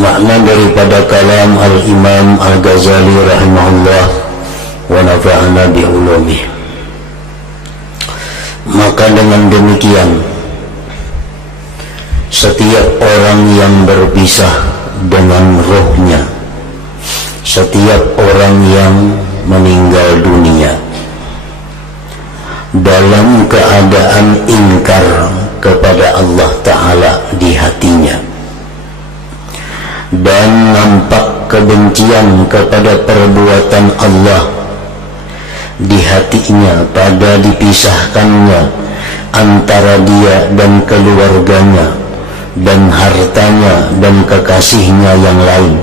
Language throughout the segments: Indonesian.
makna daripada kalam Al-Imam Al-Ghazali rahimahullah wa nafa'ana bi ulumih. Maka dengan demikian setiap orang yang berpisah dengan rohnya, setiap orang yang meninggal dunia dalam keadaan ingkar kepada Allah Ta'ala di hatinya dan nampak kebencian kepada perbuatan Allah di hatinya pada dipisahkannya antara dia dan keluarganya dan hartanya dan kekasihnya yang lain,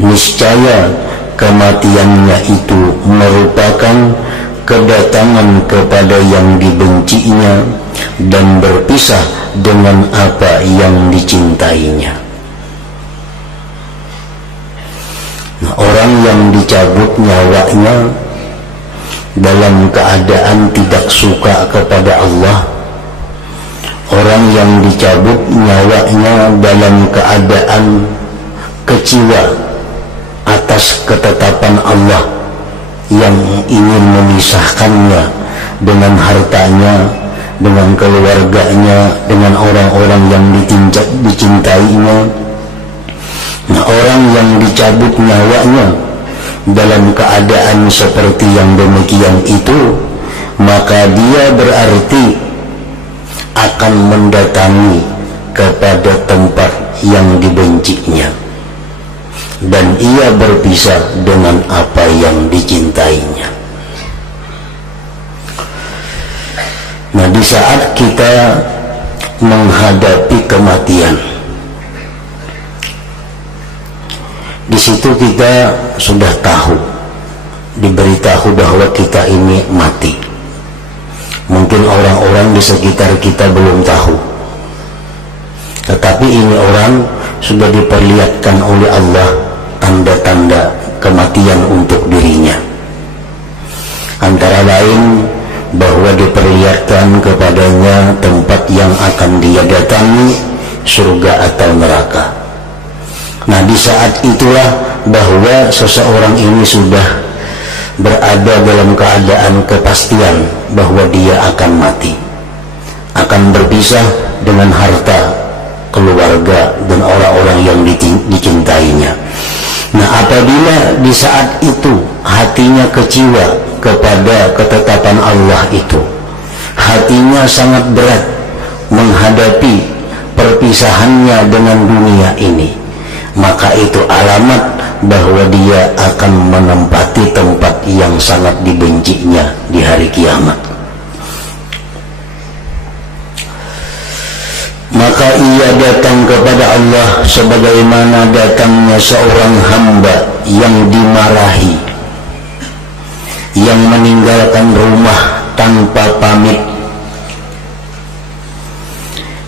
niscaya kematiannya itu merupakan kedatangan kepada yang dibencinya dan berpisah dengan apa yang dicintainya. Nah, orang yang dicabut nyawanya dalam keadaan tidak suka kepada Allah, orang yang dicabut nyawanya dalam keadaan kecewa atas ketetapan Allah yang ingin memisahkannya dengan hartanya, dengan keluarganya, dengan orang-orang yang dicintainya. Nah, orang yang dicabut nyawanya dalam keadaan seperti yang demikian itu, maka dia berarti akan mendatangi kepada tempat yang dibencinya dan ia berpisah dengan apa yang dicintainya. Nah, di saat kita menghadapi kematian, di situ kita sudah tahu, diberitahu bahwa kita ini mati. Mungkin orang-orang di sekitar kita belum tahu, tetapi ini orang sudah diperlihatkan oleh Allah tanda-tanda kematian untuk dirinya. Antara lain bahwa diperlihatkan kepadanya tempat yang akan dia datangi, surga atau neraka. Nah, di saat itulah bahwa seseorang ini sudah berada dalam keadaan kepastian bahwa dia akan mati, akan berpisah dengan harta, keluarga, dan orang-orang yang dicintainya. Nah, apabila di saat itu hatinya kecewa kepada ketetapan Allah itu, hatinya sangat berat menghadapi perpisahannya dengan dunia ini, maka itu alamat bahwa dia akan menempati tempat yang sangat dibencinya di hari kiamat. Maka ia datang kepada Allah sebagaimana datangnya seorang hamba yang dimarahi, yang meninggalkan rumah tanpa pamit.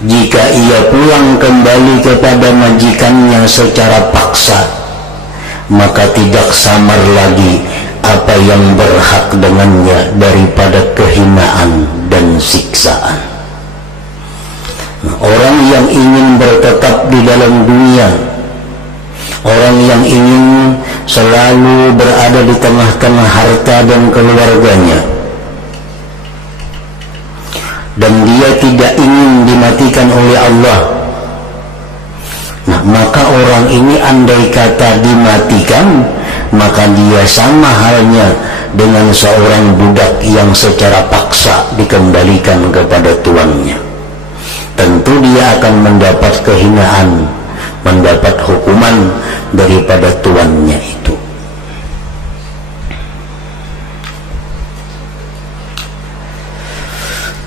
Jika ia pulang kembali kepada majikannya secara paksa, maka tidak samar lagi apa yang berhak dengannya daripada kehinaan dan siksaan. Orang yang ingin bertetap di dalam dunia, orang yang ingin selalu berada di tengah-tengah harta dan keluarganya, dan dia tidak ingin dimatikan oleh Allah, nah, maka orang ini andai kata dimatikan, maka dia sama halnya dengan seorang budak yang secara paksa dikembalikan kepada tuannya. Tentu dia akan mendapat kehinaan, mendapat hukuman daripada tuannya itu.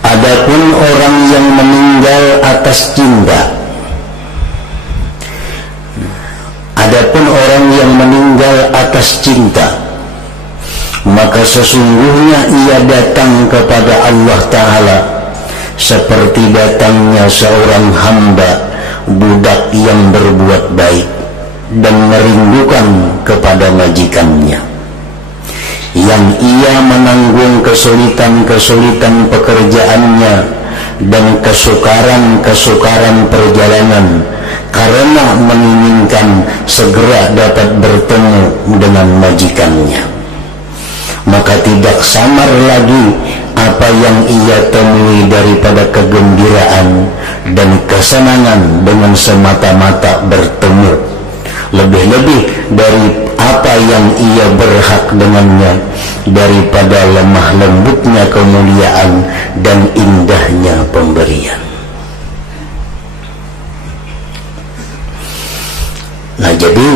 Adapun orang yang meninggal atas cinta, adapun orang yang meninggal atas cinta, maka sesungguhnya ia datang kepada Allah Ta'ala seperti datangnya seorang hamba budak yang berbuat baik dan merindukan kepada majikannya, yang ia menanggung kesulitan-kesulitan pekerjaannya dan kesukaran-kesukaran perjalanan karena menginginkan segera dapat bertemu dengan majikannya. Maka tidak samar lagi apa yang ia temui daripada kegembiraan dan kesenangan dengan semata-mata bertemu, lebih-lebih dari apa yang ia berhak dengannya daripada lemah lembutnya kemuliaan dan indahnya pemberian. Nah, jadi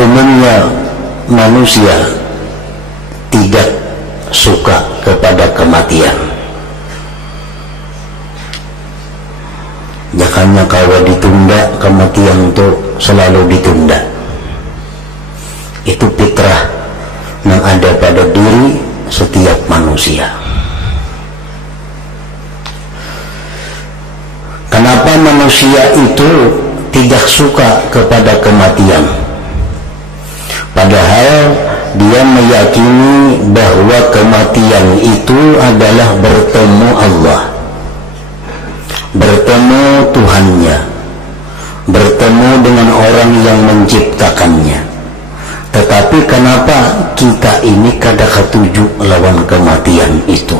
umumnya manusia tidak suka kepada kematian. Jangannya kalau ditunda, kematian itu selalu ditunda. Itu fitrah yang ada pada diri setiap manusia. Kenapa manusia itu tidak suka kepada kematian? Padahal dia meyakini bahwa kematian itu adalah bertemu Allah, bertemu Tuhannya, bertemu dengan orang yang menciptakannya. Tetapi kenapa kita ini kada ketuju lawan kematian itu?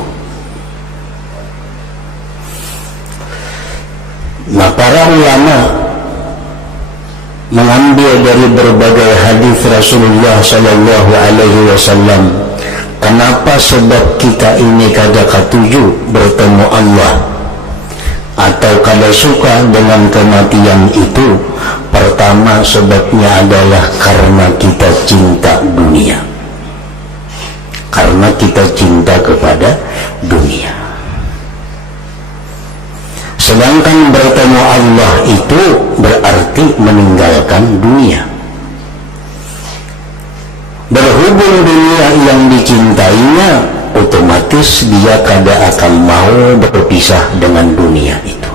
Nah, para ulama mengambil dari berbagai hadis Rasulullah sallallahu alaihi wasallam kenapa sebab kita ini kada ketuju bertemu Allah atau kada suka dengan kematian itu. Pertama, sebabnya adalah karena kita cinta dunia, karena kita cinta kepada dunia. Sedangkan bertemu Allah itu berarti meninggalkan dunia. Berhubung dunia yang dicintainya, otomatis dia kada akan mau berpisah dengan dunia itu.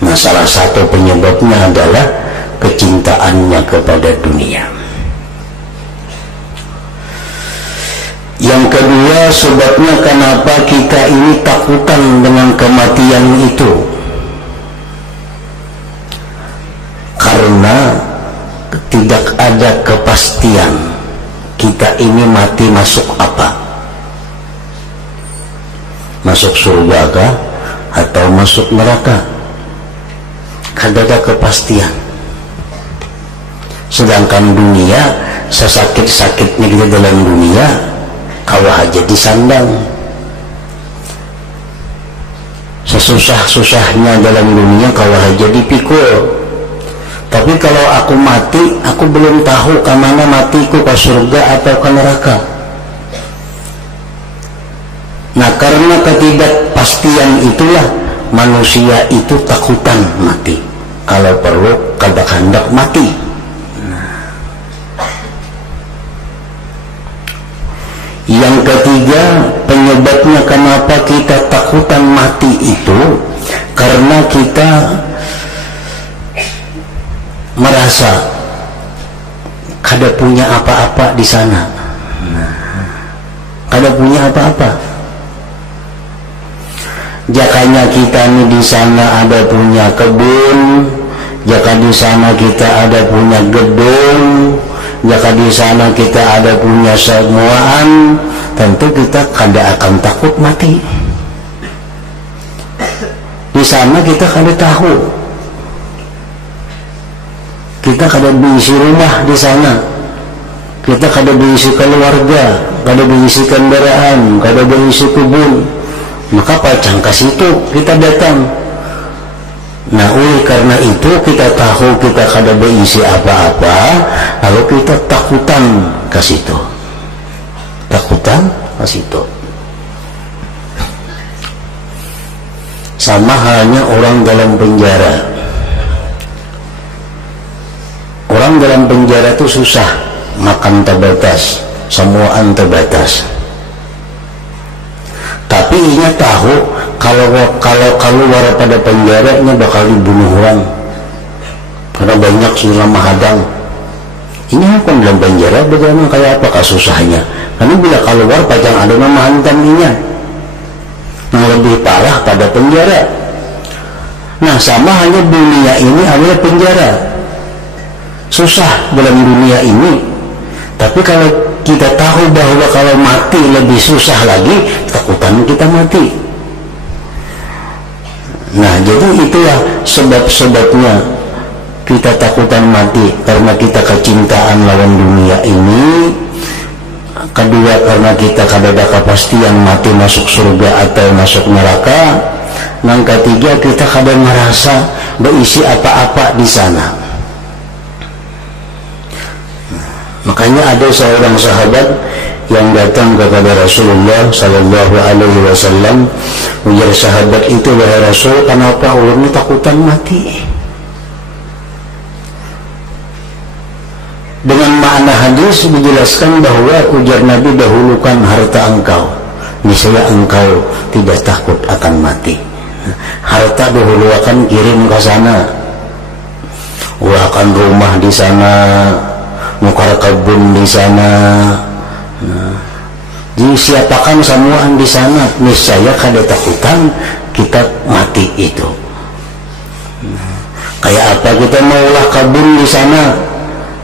Nah, salah satu penyebabnya adalah kecintaannya kepada dunia. Yang kedua, sebabnya kenapa kita ini takutan dengan kematian itu, karena tidak ada kepastian kita ini mati masuk apa, masuk surga kah atau masuk neraka. Kada ada kepastian. Sedangkan dunia, sesakit-sakitnya kita dalam dunia, kawah aja disandang, sesusah-susahnya dalam dunia kawah aja dipikul. Tapi kalau aku mati, aku belum tahu ke mana matiku, ke surga atau ke neraka. Nah, karena ketidakpastian itulah manusia itu takutan mati. Kalau perlu kada hendak mati. Yang ketiga, penyebabnya kenapa kita takutan mati itu karena kita merasa kada punya apa-apa di sana. Kada punya apa-apa. Jakanya kita nih di sana ada punya kebun, jaka di sana kita ada punya gedung, jika di sana kita ada punya semuaan, tentu kita kada akan takut mati. Di sana kita kada tahu, kita kada berisi rumah di sana, kita kada berisi keluarga, kada berisi kendaraan, kada berisi kebun. Maka pacang ke situ kita datang. Nah, oleh karena itu kita tahu kita kada berisi apa-apa, lalu kita takutan ke situ. Takutan ke situ. Sama halnya orang dalam penjara. Orang dalam penjara itu susah, makan terbatas, semuaan terbatas. Tapi ia tahu kalau keluar pada penjaranya bakal dibunuh orang, karena banyak sudah mahadang. Ini aku dalam penjara bagaimana kayak apa kasusahnya? Karena bila keluar pajang ada memahantam inya. Yang lebih parah pada penjara. Nah, sama hanya dunia ini adalah penjara. Susah dalam dunia ini. Tapi kalau kita tahu bahwa kalau mati lebih susah lagi, takutan kita mati. Nah, jadi itulah sebab-sebabnya kita takutan mati, karena kita kecintaan lawan dunia ini. Kedua, karena kita kadada kepastian mati masuk surga atau masuk neraka. Yang ketiga, kita kadang merasa berisi apa-apa di sana. Makanya ada seorang sahabat yang datang kepada Rasulullah Sallallahu Alaihi Wasallam. Ujar sahabat itu, wahai Rasul, kenapa ulun takutan mati? Dengan makna hadis dijelaskan bahwa ujar Nabi, dahulukan harta engkau, niscaya engkau tidak takut akan mati. Harta dahulu akan kirim ke sana, akan rumah di sana, mukar kebun di sana. Disiapakan semuaan di sana, niscaya kada takutan kita mati itu. Kayak apa kita maulah kebun di sana?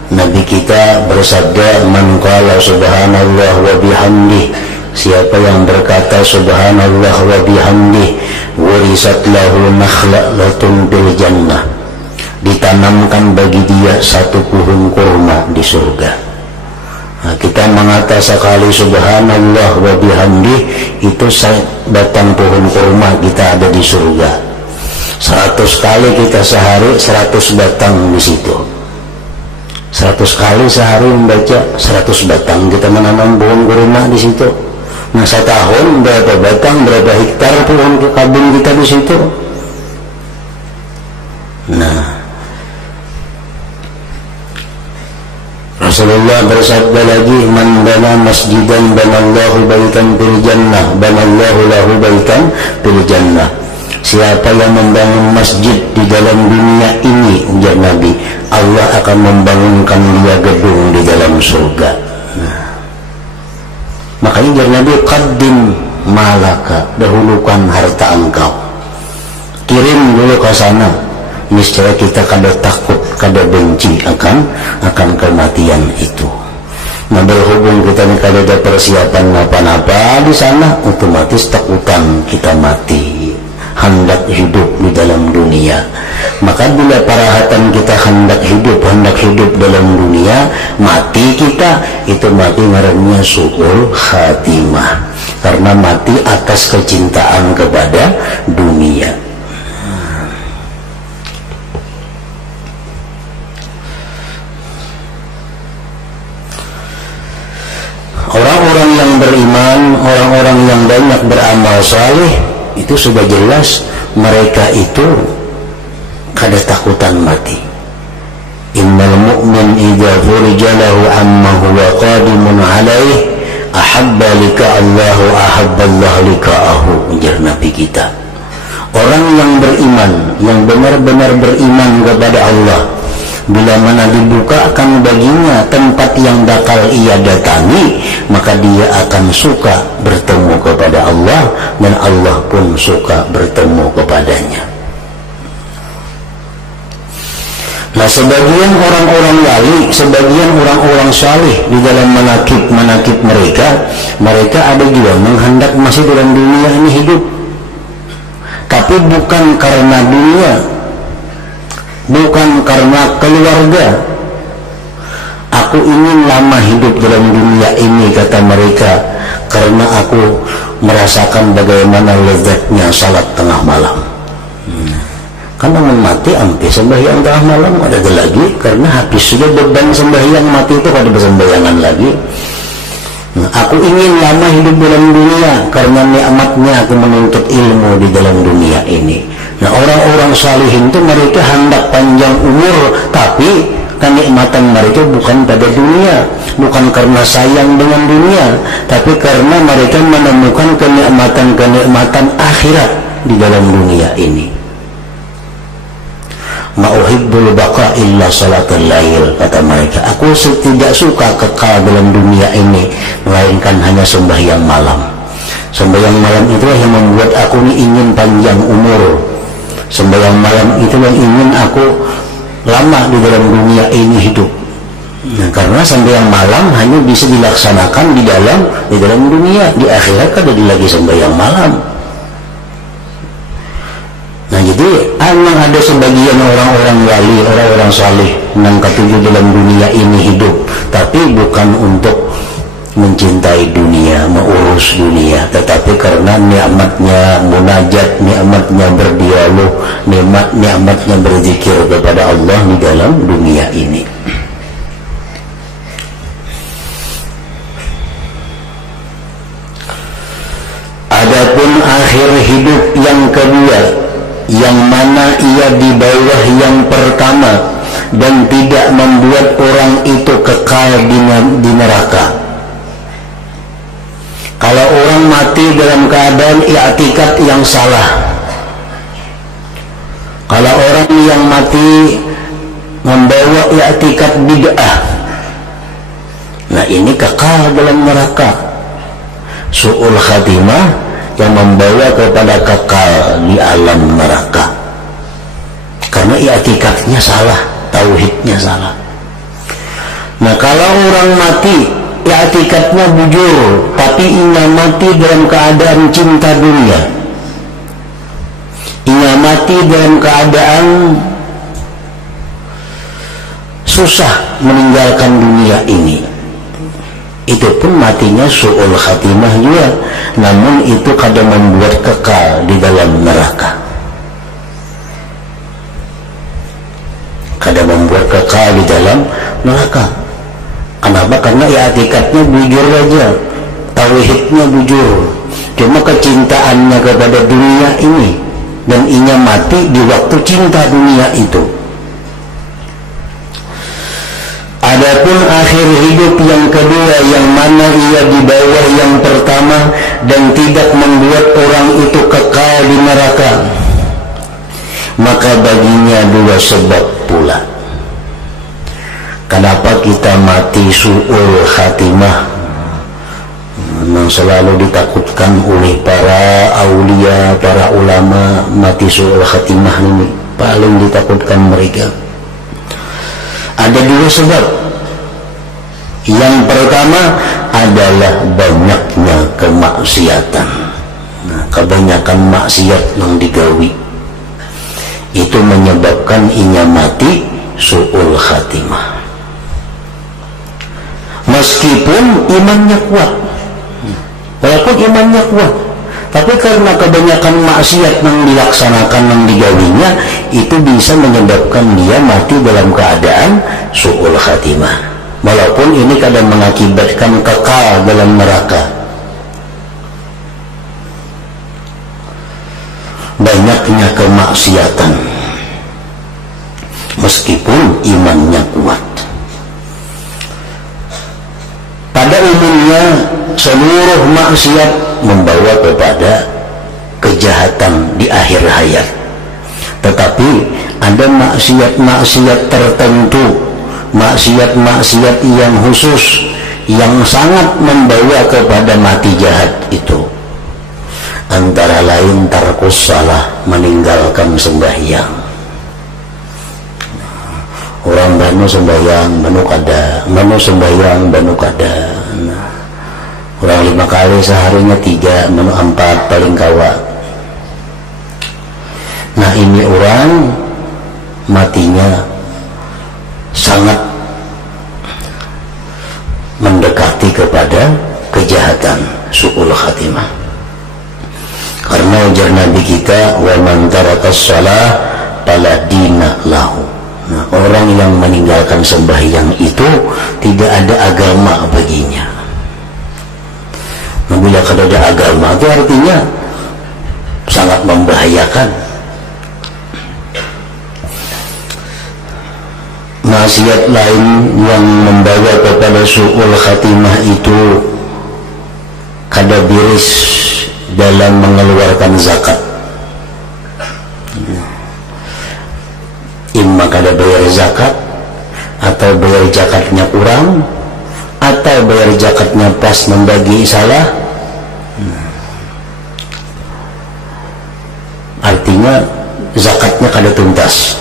Nabi kita bersabda, man qala subhanallah wa bihamdih, siapa yang berkata subhanallah wa bihamdih, warisat lahu nakhlatun bil jannah, ditanamkan bagi dia satu pohon kurma di surga. Nah, kita mengata sekali subhanallah wa bihamdih, itu batang pohon kurma kita ada di surga. 100 kali kita sehari 100 batang di situ. 100 kali sehari membaca 100 batang, kita menanam pohon kurma di situ. Nah, setahun berapa batang, berapa hektar pohon kebun kita di situ. Nah, Rasulullah bersabda lagi, man bana masjidan banallahu baitan fil jannah, banallahu lahu baitan fil jannah. Siapa yang membangun masjid di dalam dunia ini, ujar Nabi, Allah akan membangunkan dia gedung di dalam surga. Nah, makanya ujar Nabi, qaddim malaka, dahulukan harta engkau, kirim dulu ke sana, niscaya kita kada takut, kada benci akan kematian itu. Nah, berhubung kita ini kada ada persiapan apa-apa di sana, otomatis takutan kita mati, hendak hidup di dalam dunia. Maka bila parahatan kita hendak hidup dalam dunia, mati kita itu mati ngarannya su'ul khatimah, karena mati atas kecintaan kepada dunia. Orang-orang yang beriman, orang-orang yang banyak beramal saleh, itu sudah jelas mereka itu kada takutan mati. Innal mu'min idza furijalahu amma huwa qadimun alaih ahabba lika Allahu ahabba Allah lika'ahu, ujar Nabi kita. Orang yang beriman, yang benar-benar beriman kepada Allah, bila mana dibukakan baginya tempat yang bakal ia datangi, maka dia akan suka bertemu kepada Allah, dan Allah pun suka bertemu kepadanya. Nah, sebagian orang-orang wali, sebagian orang-orang saleh di dalam manakib mereka ada juga menghendak masih dalam dunia ini hidup, tapi bukan karena dunia, bukan karena keluarga. Aku ingin lama hidup dalam dunia ini, kata mereka, karena aku merasakan bagaimana lezatnya salat tengah malam. Karena mati ampe sembahyang tengah malam ada lagi, karena habis sudah beban sembahyang, mati itu ada bersembahyangan lagi. Aku ingin lama hidup dalam dunia karena nikmatnya aku menuntut ilmu di dalam dunia ini. Nah, orang-orang salihin itu mereka hendak panjang umur, tapi kenikmatan mereka bukan pada dunia, bukan karena sayang dengan dunia, tapi karena mereka menemukan kenikmatan akhirat di dalam dunia ini. Ma'uhibbul baqa illa salatul lail, kata mereka, aku tidak suka kekal dalam dunia ini melainkan hanya sembahyang malam. Sembahyang malam itulah yang membuat aku ini ingin panjang umur. Sembahyang malam itu yang ingin aku lama di dalam dunia ini hidup. Nah, karena sembahyang malam hanya bisa dilaksanakan di dalam dunia. Di akhirat kan ada lagi sembahyang malam. Nah, jadi memang ada sebagian orang-orang wali, orang-orang saleh yang ketujuh dalam dunia ini hidup, tapi bukan untuk mencintai dunia, mengurus dunia, tetapi karena nikmatnya munajat, nikmatnya berdialog, nikmatnya berzikir kepada Allah di dalam dunia ini. Adapun akhir hidup yang kedua, yang mana ia di bawah yang pertama dan tidak membuat orang itu kekal di neraka. Kalau orang mati dalam keadaan i'tikad yang salah, kalau orang yang mati membawa i'tikad bid'ah, nah ini kekal dalam neraka. Su'ul khatimah yang membawa kepada kekal di alam neraka, karena i'tikadnya salah, tauhidnya salah. Nah, kalau orang mati i'tikadnya bujur, tapi ia mati dalam keadaan cinta dunia, ia mati dalam keadaan susah meninggalkan dunia ini, itu pun matinya su'ul khatimah juga, namun itu kadang membuat kekal di dalam neraka, kadang membuat kekal di dalam neraka. Kenapa? Karena i'tikadnya bujur aja, tauhidnya bujur, cuma kecintaannya kepada dunia ini, dan ia mati di waktu cinta dunia itu. Adapun akhir hidup yang kedua, yang mana ia di bawah yang pertama dan tidak membuat orang itu kekal di neraka, maka baginya dua sebab pula. Kenapa kita mati su'ul khatimah? Memang selalu ditakutkan oleh para aulia, para ulama, mati su'ul khatimah ini paling ditakutkan mereka. Ada dua sebab. Yang pertama adalah banyaknya kemaksiatan. Nah, kebanyakan maksiat yang digawi itu menyebabkan inya mati su'ul khatimah. Meskipun imannya kuat, walaupun imannya kuat, tapi karena kebanyakan maksiat yang dilaksanakan, yang digawinya, itu bisa menyebabkan dia mati dalam keadaan su'ul khatimah, walaupun ini kadang mengakibatkan kekal dalam neraka. Banyaknya kemaksiatan meskipun imannya kuat. Pada umumnya seluruh maksiat membawa kepada kejahatan di akhir hayat, tetapi ada maksiat-maksiat tertentu, maksiat-maksiat yang khusus, yang sangat membawa kepada mati jahat itu. Antara lain tarkus salah, meninggalkan sembahyang. Orang banu sembahyang, banu kada, banu sembahyang, banu kada. Nah, orang 5 kali seharinya 3, banu 4 paling kawa. Nah, ini orang matinya sangat mendekati kepada kejahatan su'ul khatimah. Karena ujar Nabi kita, wa man tarakas shalah fala dina lahu. Nah, orang yang meninggalkan sembahyang itu tidak ada agama baginya. Nah, bila kada ada agama itu artinya sangat membahayakan. Maksiat lain yang membawa kepada su'ul khatimah itu kada biris dalam mengeluarkan zakat. Imma kada bayar zakat, atau bayar zakatnya kurang, atau bayar zakatnya pas membagi salah. Artinya zakatnya kada tuntas.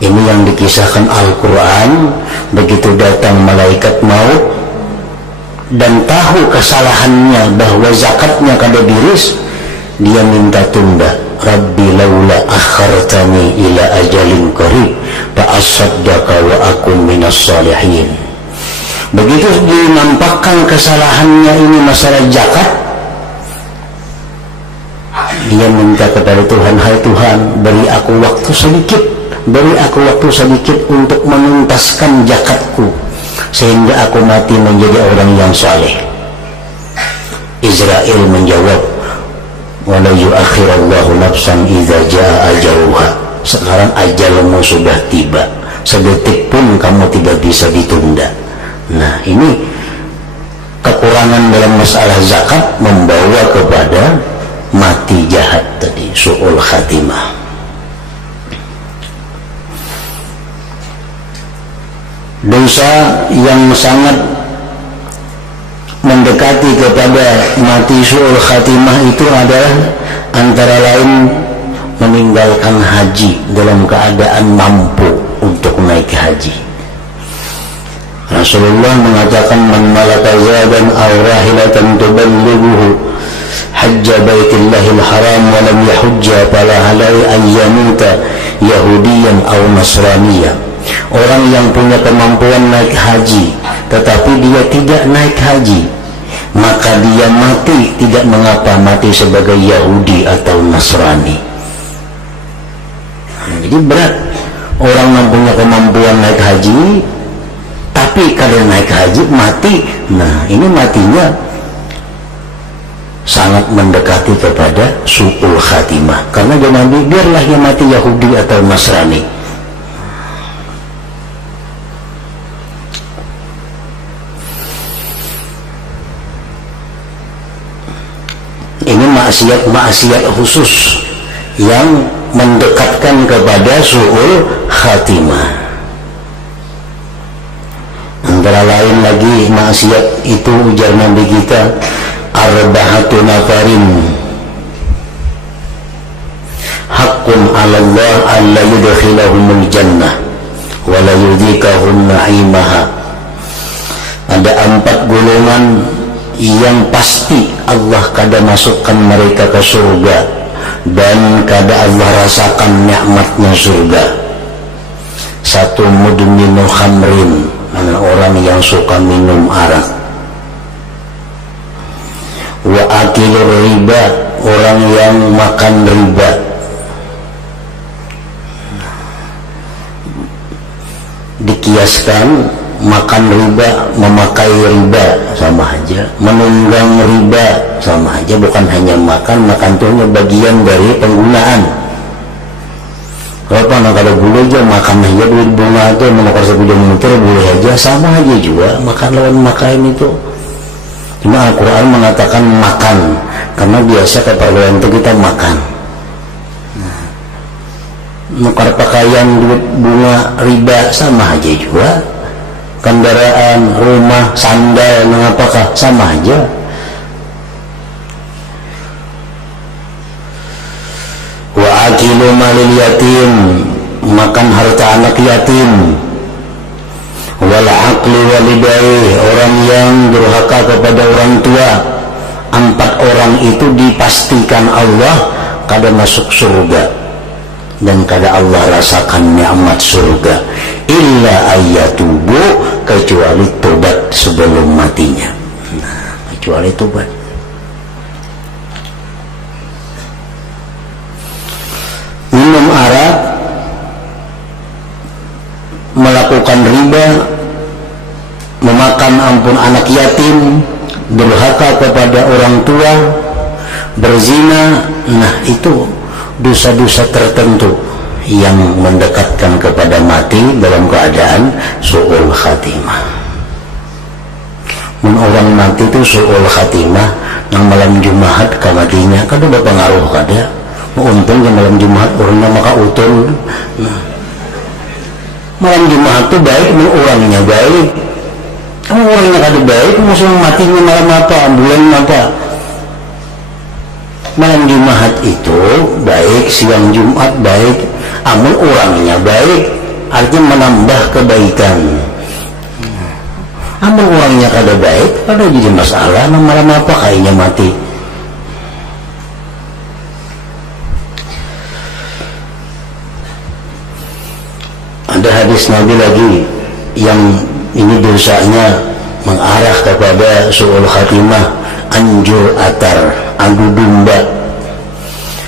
Ini yang dikisahkan Al-Quran. Begitu datang malaikat maut dan tahu kesalahannya bahwa zakatnya kada diris, dia minta tunda. Rabbi laula akhartani ila ajalin qarib fa asaddaqa wa akun minas salihin. Begitu dinampakkan kesalahannya ini masalah zakat, dia minta kepada Tuhan, hai Tuhan, beri aku waktu sedikit, beri aku waktu sedikit untuk menuntaskan zakatku sehingga aku mati menjadi orang yang saleh. Israel menjawab, wala yuakhirallahu nafsan idza jaa ajaluha. Sekarang ajalmu sudah tiba, sedetik pun kamu tidak bisa ditunda. Nah, ini kekurangan dalam masalah zakat membawa kepada mati jahat tadi, su'ul khatimah. Dosa yang sangat mendekati kepada mati su'ul khatimah itu adalah antara lain meninggalkan haji dalam keadaan mampu untuk naik haji. Rasulullah mengatakan, man malaka zadan aw rahilatan tuballighuhu hajja baitillahil haram wa lam yahujja fala alai an yamuta yahudiyan aw nasraniyan. Orang yang punya kemampuan naik haji tetapi dia tidak naik haji, maka dia mati tidak mengapa, mati sebagai Yahudi atau Nasrani. Jadi berat orang yang punya kemampuan naik haji tapi kalau naik haji mati. Nah, ini matinya sangat mendekati kepada su'ul khatimah. Karena dia Nabi, biarlah dia mati Yahudi atau Nasrani. Ini maksiat khusus yang mendekatkan kepada su'ul khatimah. Antara lain lagi maksiat itu, ujar Nabi kita, arba'atu nafarin haqqun 'ala Allah alla yudkhilahumul jannah wa la yudhikahum na'imaha. Ada 4 golongan yang pasti Allah kada masukkan mereka ke surga dan kada Allah rasakan nikmatnya surga. 1, mudminu khamrin, orang yang suka minum arak. Wa akilur riba, orang yang makan riba. Dikiaskan makan riba, memakai riba sama aja, menunggang riba sama aja. Bukan hanya makan itu hanya bagian dari penggunaan. Kalau boleh aja makan aja duit bunga itu menukar sepeda motor boleh aja, sama aja juga makan lawan makan itu. Cuma Al-Quran mengatakan makan karena biasa keperluan itu kita makan. Nukar pakaian duit bunga riba sama aja juga. Kendaraan, rumah, sandal, mengapakah sama aja. Wa akilu malil yatim, makan harta anak yatim. Wal aqli walidayhi, orang yang durhaka kepada orang tua. 4 orang itu dipastikan Allah kada masuk surga dan kada Allah rasakan nikmat surga, illa ayyatubu, kecuali tobat sebelum matinya. Nah, kecuali tobat. Minum arak, melakukan riba, memakan ampun anak yatim, durhaka kepada orang tua, berzina. Nah, itu dosa-dosa tertentu yang mendekatkan kepada mati dalam keadaan su'ul khatimah. Orang mati itu su'ul khatimah nang malam Jumat kamatinya kada berpengaruh kada. Untung ke malam Jumat orangnya maka utul. Nah, malam Jumat itu baik, orangnya baik. Kamu orangnya kada baik, musuh matinya malam apa, bulan apa? Malam Jumat itu baik, siang Jumat baik, amun orangnya baik, artinya menambah kebaikan. Amun orangnya kada baik, pada jadi masalah, malam apa kayaknya mati. Ada hadis Nabi lagi yang ini dosanya mengarah kepada su'ul khatimah, anjur atar, adu domba.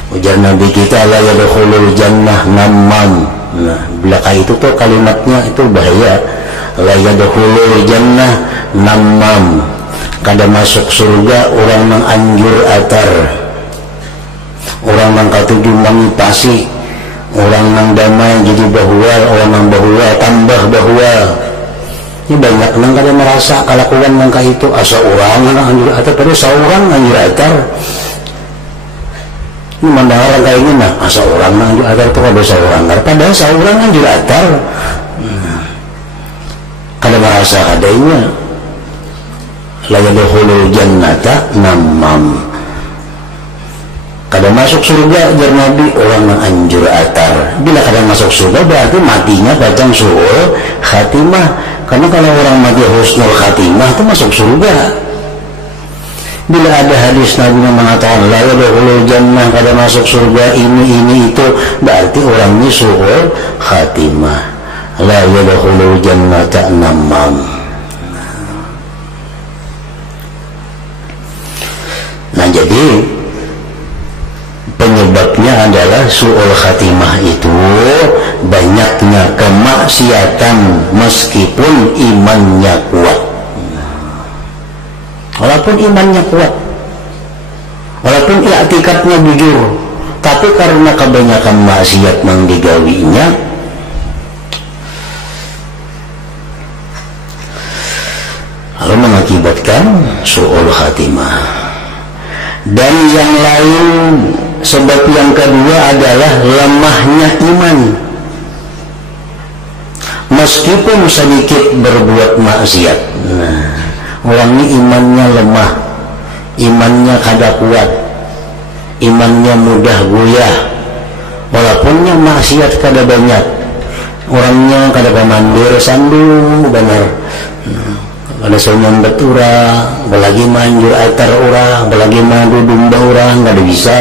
Ujar Nabi kita, la yadkhulul jannah namam. Nah, belakang itu tuh kalimatnya itu bahaya. La yadkhulul jannah namam. Kada masuk surga orang yang anjur atar, orang yang katuju mengipasi, orang yang damai jadi bahwa, orang yang bahwa tambah bahwa. Ini banyak nang kada merasa kelakuan nangka itu asa orang yang anjur atar pada seorang anjur atar. Ini mendengar kayak gini, nah asa orang yang anjur atar itu kada seorang, padahal seorang anjur atar. Kada merasa kadanya. La yadkhulul jannata namam. Kada masuk surga jar Nabi orang yang anjur atar. Bila kada masuk surga berarti matinya bacang su'ul khatimah. Karena kalau orang mati husnul khatimah itu masuk surga. Bila ada hadis Nabi yang mengatakan la yadkhulul jannah, kada masuk surga ini itu, berarti orang ini su'ul khatimah. La yadkhulul jannata namam. Nah jadi penyebabnya adalah su'ul khatimah itu banyaknya kemaksiatan meskipun imannya kuat. Walaupun imannya kuat, walaupun i'tikadnya jujur, tapi karena kebanyakan maksiat yang digawinya, lalu mengakibatkan su'ul khatimah. Dan yang lain, sebab yang kedua adalah lemahnya iman. Meskipun sedikit berbuat maksiat, nah, orang ini imannya lemah, imannya kada kuat, imannya mudah goyah. Walaupunnya maksiat kada banyak, orangnya kada pemandir sandung benar. Ada senyambet orang, apalagi manjur atar orang, apalagi madu domba orang, nggak ada bisa.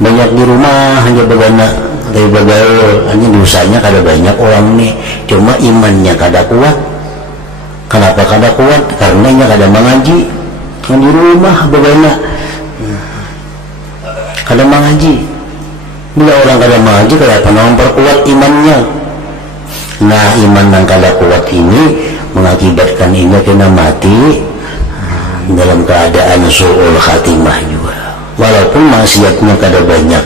Banyak di rumah hanya begana, tapi bagaul, hanya dosanya kada banyak orang nih, cuma imannya kada kuat. Kenapa kada kuat? Karena nya kada mengaji. Kan di rumah begana, kada mengaji. Bila orang kada mengaji, kada pernah memperkuat imannya. Nah, iman yang kada kuat ini mengakibatkan ini kena mati dalam keadaan su'ul khatimah juga, walaupun maksiatnya kada banyak.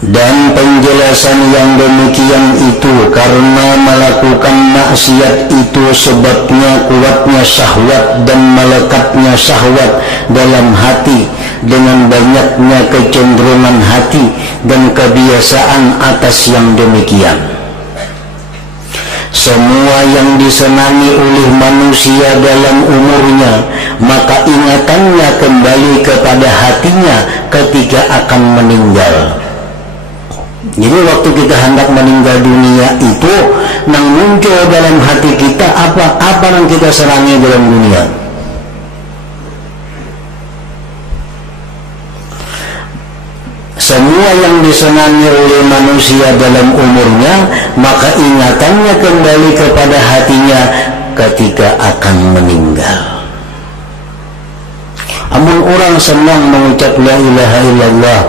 Dan penjelasan yang demikian itu karena melakukan maksiat itu sebabnya kuatnya syahwat dan melekatnya syahwat dalam hati, dengan banyaknya kecenderungan hati dan kebiasaan atas yang demikian. Semua yang disenangi oleh manusia dalam umurnya, maka ingatannya kembali kepada hatinya ketika akan meninggal. Jadi waktu kita hendak meninggal dunia itu, nang muncul dalam hati kita apa yang kita senangi dalam dunia. Semua yang disenangi oleh manusia dalam umurnya, maka ingatannya kembali kepada hatinya ketika akan meninggal. Amun orang senang mengucap la ilaha illallah,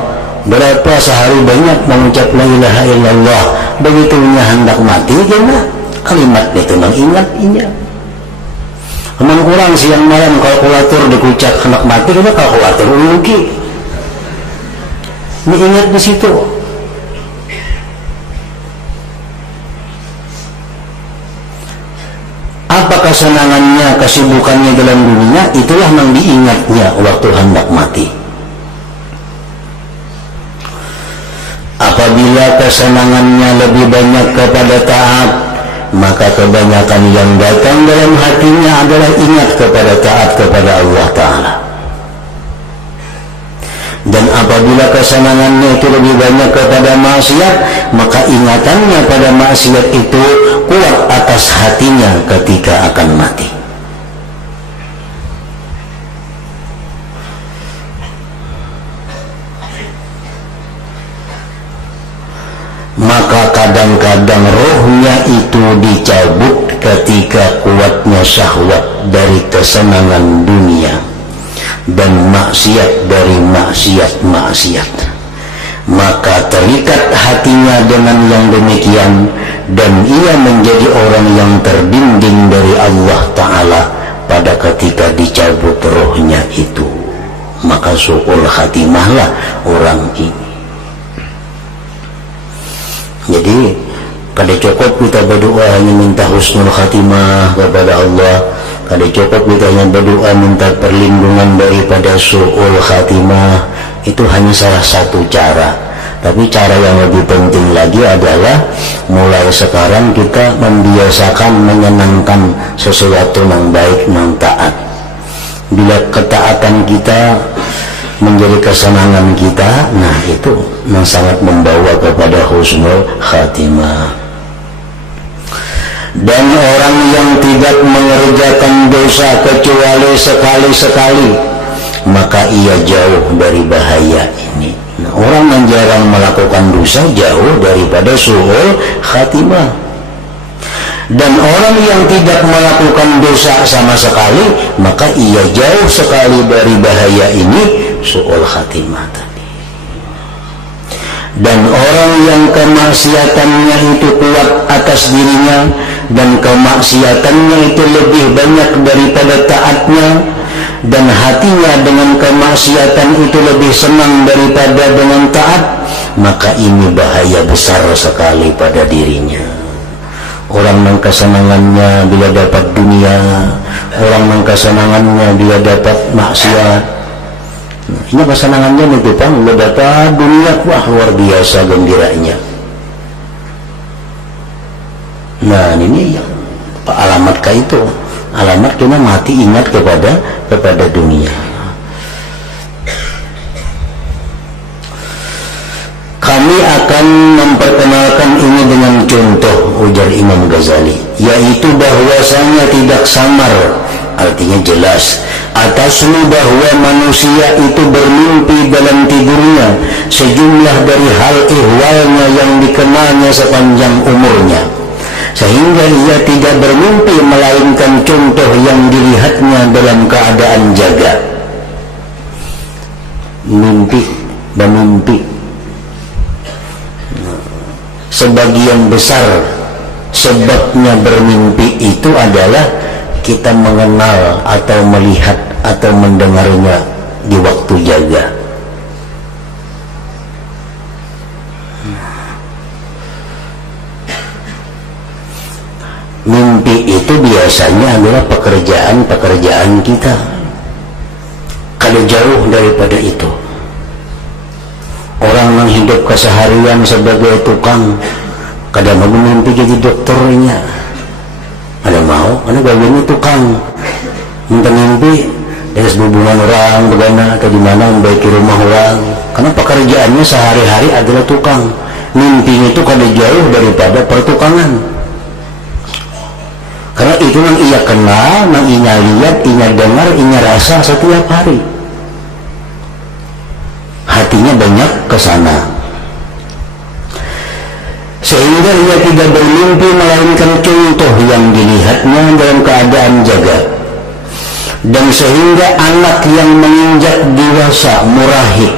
berapa sehari banyak mengucap la ilaha illallah, begitunya hendak mati kena kalimat itu mengingatnya. Amun orang siang malam kalkulator dikucap hendak mati, kena kalkulator rugi. Diingat di situ. Apa kesenangannya, kesibukannya dalam dunia, itulah yang diingatnya waktu hendak mati. Apabila kesenangannya lebih banyak kepada taat, maka kebanyakan yang datang dalam hatinya adalah ingat kepada taat kepada Allah Ta'ala. Dan apabila kesenangannya itu lebih banyak kepada maksiat, maka ingatannya pada maksiat itu kuat atas hatinya ketika akan mati. Maka kadang-kadang rohnya itu dicabut ketika kuatnya syahwat dari kesenangan dunia dan maksiat dari maksiat-maksiat. Maka terikat hatinya dengan yang demikian, dan ia menjadi orang yang terbimbing dari Allah Ta'ala pada ketika dicabut rohnya itu. Maka su'ul khatimahlah orang ini. Jadi kada cukup kita berdoa hanya minta husnul khatimah kepada Allah, kada cukup kita hanya berdoa minta perlindungan daripada su'ul khatimah. Itu hanya salah satu cara. Tapi cara yang lebih penting lagi adalah mulai sekarang kita membiasakan menyenangkan sesuatu yang baik, yang taat. Bila ketaatan kita menjadi kesenangan kita, nah itu yang sangat membawa kepada husnul khatimah. Dan orang yang tidak mengerjakan dosa kecuali sekali-sekali, maka ia jauh dari bahaya ini. Nah, orang yang jarang melakukan dosa jauh daripada su'ul khatimah. Dan orang yang tidak melakukan dosa sama sekali, maka ia jauh sekali dari bahaya ini, su'ul khatimah tadi. Dan orang yang kemaksiatannya itu kuat atas dirinya, dan kemaksiatannya itu lebih banyak daripada taatnya, dan hatinya dengan kemaksiatan itu lebih senang daripada dengan taat, maka ini bahaya besar sekali pada dirinya. Orang yang kesenangannya bila dapat dunia, orang yang kesenangannya bila dapat maksiat. Nah, ini kesenangannya itu kan bila dapat dunia, wah luar biasa gembiranya. Nah ini ya, alamat kayak itu, alamat kita mati ingat kepada dunia. Kami akan memperkenalkan ini dengan contoh, ujar Imam Ghazali, yaitu bahwasanya tidak samar, artinya jelas, atasmu bahwa manusia itu bermimpi dalam tidurnya sejumlah dari hal ihwalnya yang dikenalnya sepanjang umurnya, sehingga ia tidak bermimpi melainkan contoh yang dilihatnya dalam keadaan jaga. Mimpi dan mimpi, sebagian besar sebabnya bermimpi itu adalah kita mengenal atau melihat atau mendengarnya di waktu jaga. Mimpi itu biasanya adalah pekerjaan-pekerjaan kita. Kalau jauh daripada itu, orang yang hidup keseharian sebagai tukang, kadang mau mimpi jadi dokternya, ada mau, karena gajinya tukang, minta mimpi dari hubungan orang, bagaimana atau di mana membaiki rumah orang, karena pekerjaannya sehari-hari adalah tukang. Mimpinya itu kada jauh daripada pertukangan, karena itu yang ia kenal, yang ia lihat, ia dengar, ia rasa setiap hari. Hatinya banyak ke sana, sehingga ia tidak bermimpi melainkan contoh yang dilihatnya dalam keadaan jaga. Dan sehingga anak yang menginjak dewasa murahid,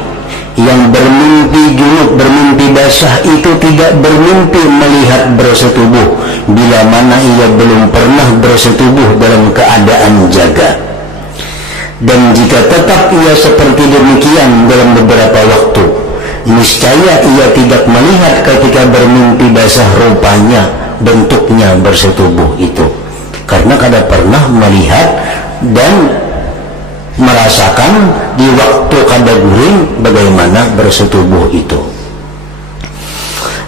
yang bermimpi junub, bermimpi basah, itu tidak bermimpi melihat bersetubuh, bila mana ia belum pernah bersetubuh dalam keadaan jaga. Dan jika tetap ia seperti demikian dalam beberapa waktu, niscaya ia tidak melihat ketika bermimpi basah rupanya, bentuknya bersetubuh itu, karena kada pernah melihat dan merasakan di waktu kada guring bagaimana bersetubuh itu.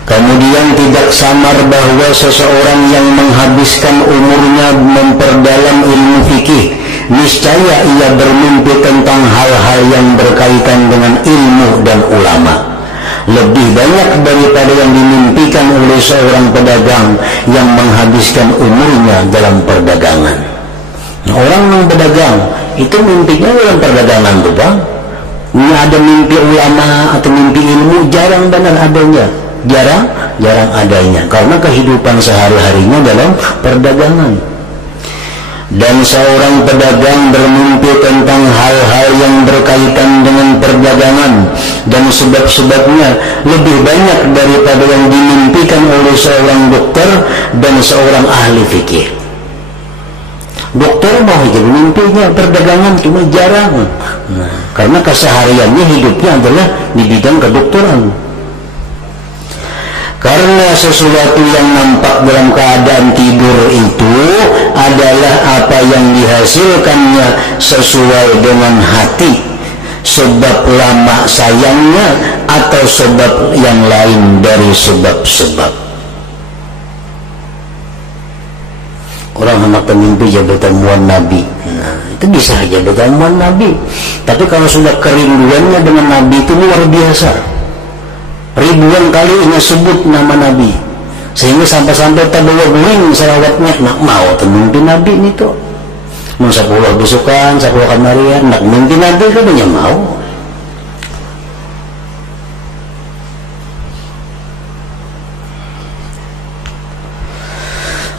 Kemudian tidak samar bahwa seseorang yang menghabiskan umurnya memperdalam ilmu fikih, niscaya ia bermimpi tentang hal-hal yang berkaitan dengan ilmu dan ulama, lebih banyak daripada yang dimimpikan oleh seorang pedagang yang menghabiskan umurnya dalam perdagangan. Nah, orang yang berdagang itu mimpinya dalam perdagangan tuh bang. Ini ada mimpi ulama atau mimpi ilmu jarang benar adanya. Jarang adanya karena kehidupan sehari-harinya dalam perdagangan. Dan seorang pedagang bermimpi tentang hal-hal yang berkaitan dengan perdagangan dan sebab-sebabnya lebih banyak daripada yang dimimpikan oleh seorang dokter dan seorang ahli fikih. Dokter mau jadi mimpinya perdagangan cuma jarang, karena kesehariannya hidupnya adalah di bidang kedokteran. Karena sesuatu yang nampak dalam keadaan tidur itu adalah apa yang dihasilkannya sesuai dengan hati, sebab lama sayangnya atau sebab yang lain dari sebab-sebab. Orang hendak mimpi jadi temuan Nabi, nah itu bisa saja temuan Nabi. Tapi kalau sudah kerinduannya dengan Nabi itu luar biasa. Ribuan kali ini sebut nama Nabi, sehingga sampai-sampai terbawa guling salawatnya. Nak mau mimpi Nabi ini tuh, mau 10 besukan, 10 kamarian, nak mimpi Nabi kan banyak mau.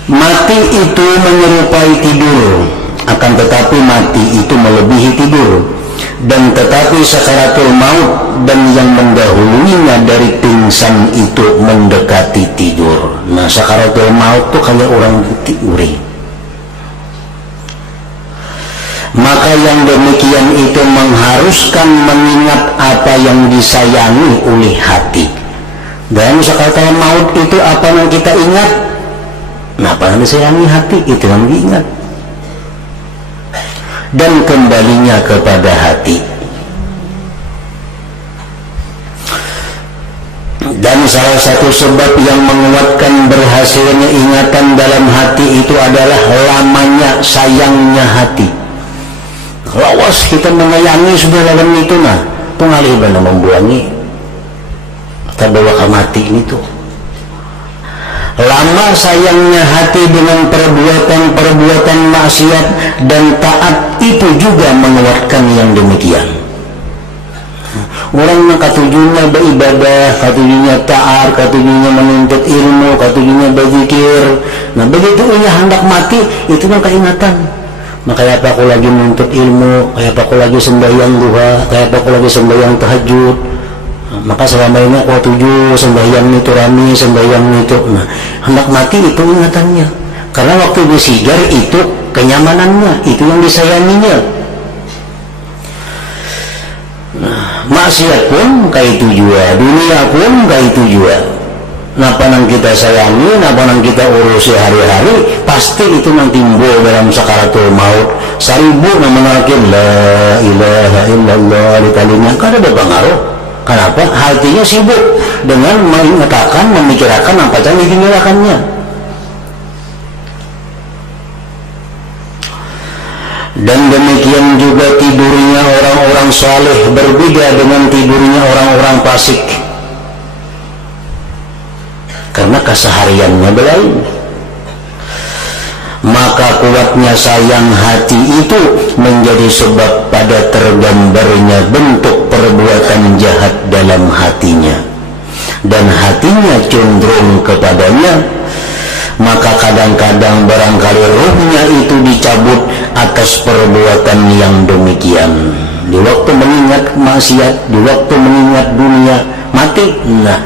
Mati itu menyerupai tidur, akan tetapi mati itu melebihi tidur. Dan tetapi sakaratul maut dan yang mendahulunya dari pingsan itu mendekati tidur. Nah, sakaratul maut itu kayak orang tiuri. Maka yang demikian itu mengharuskan mengingat apa yang disayangi oleh hati. Dan sakaratul maut itu apa yang kita ingat? Nah, apa yang disayangi hati itu yang diingat. Dan kembalinya kepada hati. Dan salah satu sebab yang menguatkan berhasilnya ingatan dalam hati itu adalah lamanya sayangnya hati. Lawas kita menyayangi sudah dalam itu nah, pengalih benar membuangi terbawa ke mati ini tuh. Lama sayangnya hati dengan perbuatan-perbuatan maksiat dan taat itu juga menguatkan yang demikian. Orang yang katujunya beribadah, katujunya taat, katujunya menuntut ilmu, katujunya berzikir. Nah begitu ia hendak mati, itu kan keingatan. Nah kayak apa aku lagi menuntut ilmu, kayak apa aku lagi sembahyang duha, kayak apa aku lagi sembahyang tahajud. Maka selama ini aku tuju sembahyang itu rami, sembahyang itu. Nah, hendak mati itu ingatannya. Karena waktu disigar itu kenyamanannya, itu yang disayanginya. Nah, maksiat pun kayak itu juga, dunia pun kayak itu juga. Napa yang kita sayangi, napa yang kita urusi hari-hari, pasti itu nanti timbul dalam sakaratul maut. 1000 mengenalkan la ilaha illallah di talinya, kan ada pengaruh. Kenapa? Hatinya sibuk dengan mengatakan, memikirkan apa yang ditinggalkannya. Dan demikian juga tidurnya orang-orang saleh berbeda dengan tidurnya orang-orang fasik. Karena kesehariannya belain. Maka kuatnya sayang hati itu menjadi sebab pada tergambarnya bentuk perbuatan jahat dalam hatinya, dan hatinya cenderung kepadanya. Maka kadang-kadang barangkali ruhnya itu dicabut atas perbuatan yang demikian. Di waktu mengingat maksiat, di waktu mengingat dunia, mati. Nah,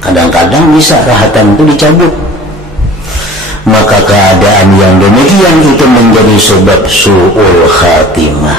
kadang-kadang bisa rahatan itu dicabut. Maka keadaan yang demikian itu menjadi sebab su'ul khatimah.